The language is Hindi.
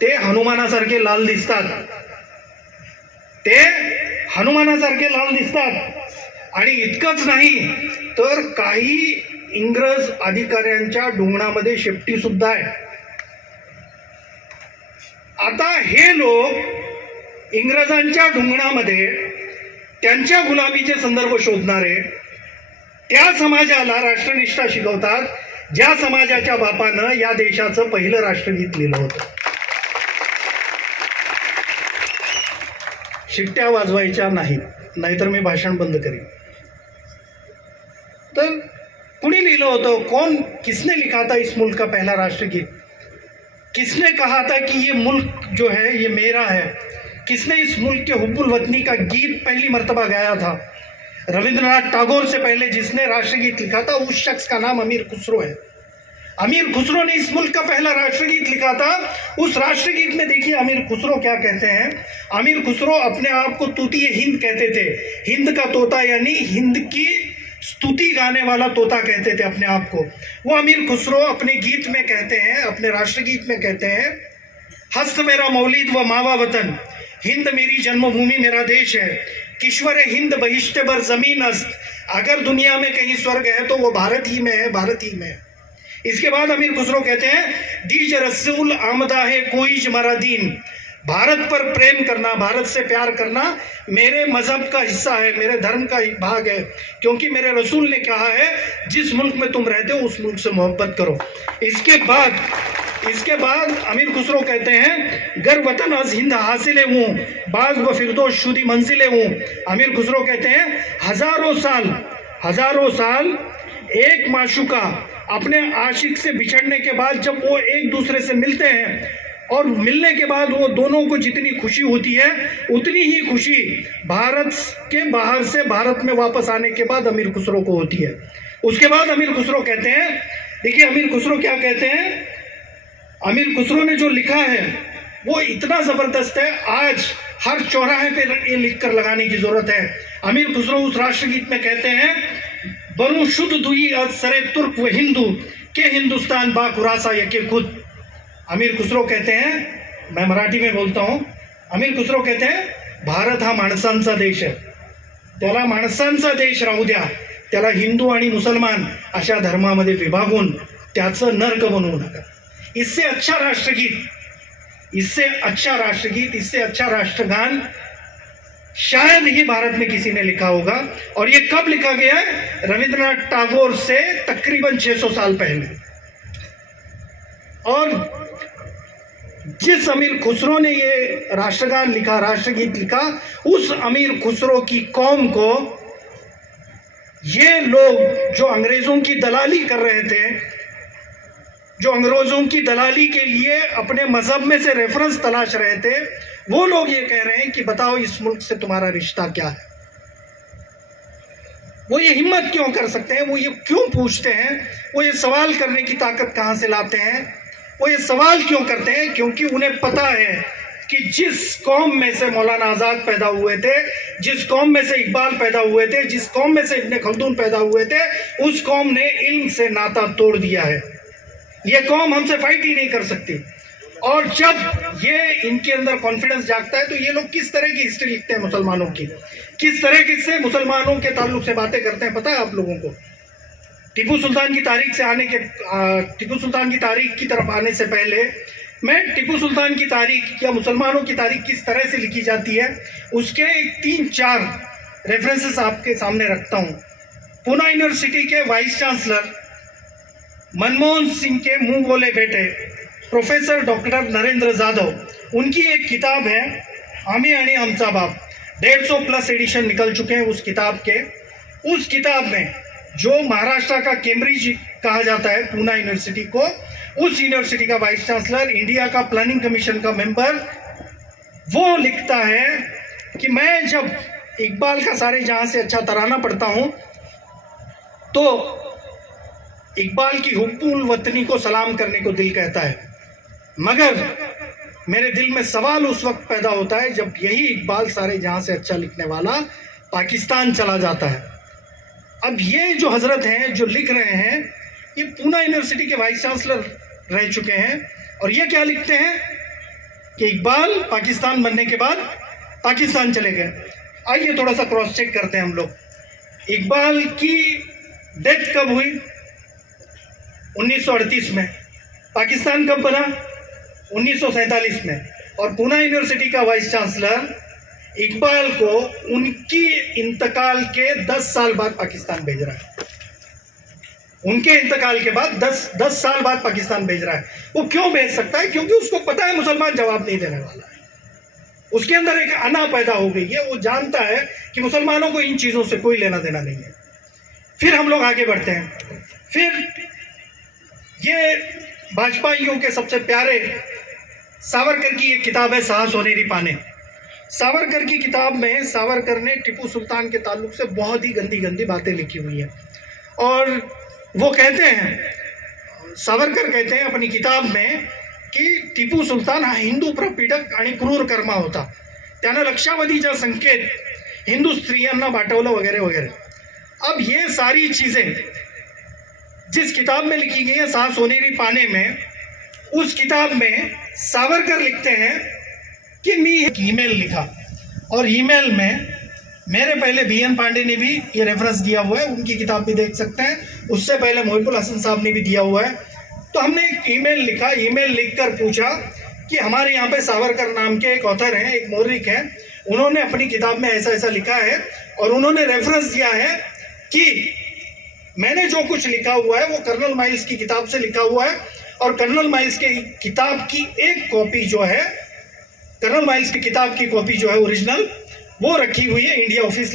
ते हनुमानासारखे लाल दिसतात, ते हनुमानासारखे लाल दिसतात। आणि इतकंच नाही तर काही इंग्रज अधिकाऱ्यांच्या ढुंगणामध्ये शेपटी सुद्धा आहे। आता हे लोक इंग्रजांच्या ढुंगणामध्ये त्यांच्या गुलामीचे संदर्भ शोधणारे त्या समाजाला राष्ट्रनिष्ठा शिकवतात ज्या समाजाच्या बापानं या देशाचं पहिलं राष्ट्रगीत लिहिलं होतं। शिट्ट्या वाजवायच्या नाहीत, नाहीतर मी भाषण बंद करीन। तर कुणी लिहिलं होतं? कौन, किसने लिखा था इस मुल्क का पहला राष्ट्रगीत? किसने कहा था कि ये मुल्क जो है ये मेरा है? किसने इस मुल्क के हुब्बुल वतनी का गीत पहली मर्तबा गाया था? रविंद्रनाथ टैगोर से पहले जिसने राष्ट्रगीत लिखा था उस शख्स का नाम अमीर खुसरो है। अमीर खुसरो ने इस मुल्क का पहला राष्ट्रगीत लिखा था। उस राष्ट्रगीत में देखिए अमीर खुसरो क्या कहते हैं। अमीर खुसरो अपने आप को तूती हिंद कहते थे। हिंद का तोता यानी हिंद की स्तुति गाने वाला तोता कहते थे अपने आप को। वो अमीर खुसरो अपने गीत में कहते हैं, अपने राष्ट्रगीत में कहते हैं, हस्त मेरा मौलिद व मावा वतन, हिंद मेरी जन्मभूमि मेरा देश है, किश्वर हिंद बहिश्ते बर जमीन अस्त, अगर दुनिया में कहीं स्वर्ग है तो वो भारत ही में है, भारत ही में है। इसके बाद अमीर खुसरो कहते हैं, दीज रसूल आमदा है कोई जमरा दीन, भारत पर प्रेम करना, भारत से प्यार करना मेरे मजहब का हिस्सा है, मेरे धर्म का एक भाग है, क्योंकि मेरे रसूल ने कहा है जिस मुल्क में तुम रहते हो उस मुल्क से मोहब्बत करो। इसके बाद अमीर खुसरो कहते हैं, गर वतन अज हिंद हासिले हूँ, बाज व फिरदोस शुदी मंजिले हूँ। अमीर खुसरो कहते हैं, हजारों साल एक माशूका अपने आशिक से बिछड़ने के बाद जब वो एक दूसरे से मिलते हैं और मिलने के बाद वो दोनों को जितनी खुशी होती है उतनी ही खुशी भारत के बाहर से भारत में वापस आने के बाद अमीर खुसरो को होती है। उसके बाद अमीर खुसरो कहते हैं, देखिए अमीर खुसरो क्या कहते हैं। अमीर खुसरो ने जो लिखा है वो इतना ज़बरदस्त है, आज हर चौराहे पे ये लिख कर लगाने की ज़रूरत है। अमीर खुसरो उस राष्ट्रगीत में कहते हैं, बरू शुद्ध दुई अज सरे तुर्क व हिंदू के हिंदुस्तान बा खुरासा यके खुद। अमीर खुसरो कहते हैं, मैं मराठी में बोलता हूँ, अमीर खुसरो कहते हैं, भारत हा माणसांचा देश आहे, त्याला माणसांचा देश राहू द्या, त्याला हिंदू आणि मुसलमान अशा धर्मामध्ये विभागून त्याचं नरक बनवू नका। इससे अच्छा राष्ट्रगीत, इससे अच्छा राष्ट्रगान शायद ही भारत में किसी ने लिखा होगा। और ये कब लिखा गया है? रविंद्रनाथ टैगोर से तकरीबन 600 साल पहले। और जिस अमीर खुसरो ने ये राष्ट्रगान लिखा, राष्ट्रगीत लिखा, उस अमीर खुसरो की कौम को ये लोग जो अंग्रेजों की दलाली कर रहे थे, जो अंग्रेजों की दलाली के लिए अपने मजहब में से रेफरेंस तलाश रहे थे, वो लोग ये कह रहे हैं कि बताओ इस मुल्क से तुम्हारा रिश्ता क्या है। वो ये हिम्मत क्यों कर सकते हैं? वो ये क्यों पूछते हैं? वो ये सवाल करने की ताकत कहाँ से लाते हैं? वो ये सवाल क्यों करते हैं? क्योंकि उन्हें पता है कि जिस कौम में से मौलाना आज़ाद पैदा हुए थे, जिस कौम में से इकबाल पैदा हुए थे, जिस कौम में से इब्ने खल्दून पैदा हुए थे, उस कौम ने इल्म से नाता तोड़ दिया है। ये कौम हमसे फाइट ही नहीं कर सकती। और जब ये इनके अंदर कॉन्फिडेंस जागता है तो ये लोग किस तरह की हिस्ट्री लिखते हैं मुसलमानों की, किस तरह से मुसलमानों के ताल्लुक से बातें करते हैं, पता है आप लोगों को? टीपू सुल्तान की तारीख की तरफ आने से पहले मैं टीपू सुल्तान की तारीख या मुसलमानों की तारीख किस तरह से लिखी जाती है उसके 3-4 रेफरेंसेस आपके सामने रखता हूँ। पूना यूनिवर्सिटी के वाइस चांसलर मनमोहन सिंह के मुंह बोले बेटे प्रोफेसर डॉक्टर नरेंद्र जाधव, उनकी एक किताब है आमी आणि आमचा बाप, 150+ एडिशन निकल चुके हैं उस किताब के। उस किताब में जो महाराष्ट्र का कैम्ब्रिज कहा जाता है पूना यूनिवर्सिटी को, उस यूनिवर्सिटी का वाइस चांसलर, इंडिया का प्लानिंग कमीशन का मेंबर, वो लिखता है कि मैं जब इकबाल का सारे जहां से अच्छा तराना पढ़ता हूँ तो इकबाल की हुब्बुल वतनी को सलाम करने को दिल कहता है, मगर मेरे दिल में सवाल उस वक्त पैदा होता है जब यही इकबाल सारे जहां से अच्छा लिखने वाला पाकिस्तान चला जाता है। अब ये जो हजरत हैं जो लिख रहे हैं, ये पूना यूनिवर्सिटी के वाइस चांसलर रह चुके हैं, और ये क्या लिखते हैं कि इकबाल पाकिस्तान बनने के बाद पाकिस्तान चले गए। आइए थोड़ा सा क्रॉस चेक करते हैं हम लोग। इकबाल की डेथ कब हुई? 1938 में। पाकिस्तान कब बना? 1947 में। और पूना यूनिवर्सिटी का वाइस चांसलर इकबाल को उनकी इंतकाल के 10 साल बाद पाकिस्तान भेज रहा है। उनके इंतकाल के बाद 10 साल बाद पाकिस्तान भेज रहा है। वो क्यों भेज सकता है? क्योंकि उसको पता है मुसलमान जवाब नहीं देने वाला है। उसके अंदर एक अना पैदा हो गई है। वो जानता है कि मुसलमानों को इन चीज़ों से कोई लेना देना नहीं है। फिर हम लोग आगे बढ़ते हैं। फिर ये भाजपाइयों के सबसे प्यारे सावरकर की एक किताब है साहस सोनेरी पाने। सावरकर की किताब में सावरकर ने टीपू सुल्तान के ताल्लुक से बहुत ही गंदी गंदी बातें लिखी हुई हैं। और वो कहते हैं, सावरकर कहते हैं अपनी किताब में की टीपू सुलतान हा हिंदू प्रपीडक आणि क्रूर कर्मा होता, त्यानं लक्षावधीचा संकेत हिंदू स्त्रियांना पाठवलं वगैरह वगैरह। अब ये सारी चीज़ें जिस किताब में लिखी गई है साहस सोनेरी पाने में, उस किताब में सावरकर लिखते हैं कि मैं एक ईमेल लिखा और ईमेल में मेरे पहले BN पांडे ने भी ये रेफरेंस दिया हुआ है, उनकी किताब भी देख सकते हैं। उससे पहले मोहिबुल हसन साहब ने भी दिया हुआ है। तो हमने एक ईमेल लिखा, ईमेल लिखकर पूछा कि हमारे यहाँ पे सावरकर नाम के एक ऑथर हैं, एक मौलिक हैं, उन्होंने अपनी किताब में ऐसा ऐसा लिखा है और उन्होंने रेफरेंस दिया है कि मैंने जो कुछ लिखा हुआ है वो कर्नल माइल्स की किताब से लिखा हुआ है। और कर्नल माइल्स की किताब की एक कॉपी जो है, कर्नल माइल्स की किताब की कॉपी जो है ओरिजिनल, वो रखी हुई है इंडिया ऑफिस